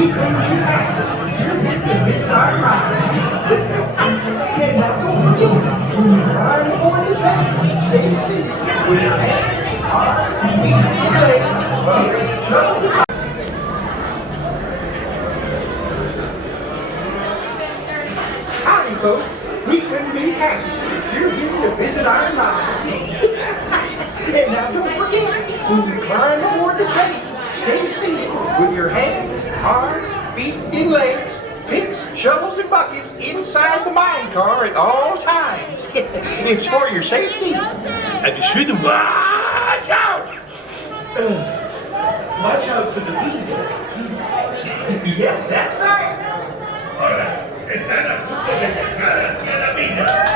we bring you back to the Star Ride. And now don't forget, when you climb aboard the train, stay seated with your hands, arms, feet, and legs, shovels, and howdy, folks. We couldn't be happier that you're here to visit our line. And now don't forget, when you climb aboard the train, stay seated with your hands, arms, feet, and legs, picks, shovels, and buckets inside the mine car at all times. It's for your safety. And you should watch out! Watch out for the leader. Yeah, that's right. Ahora, esta es la puta que te cagas a la vida.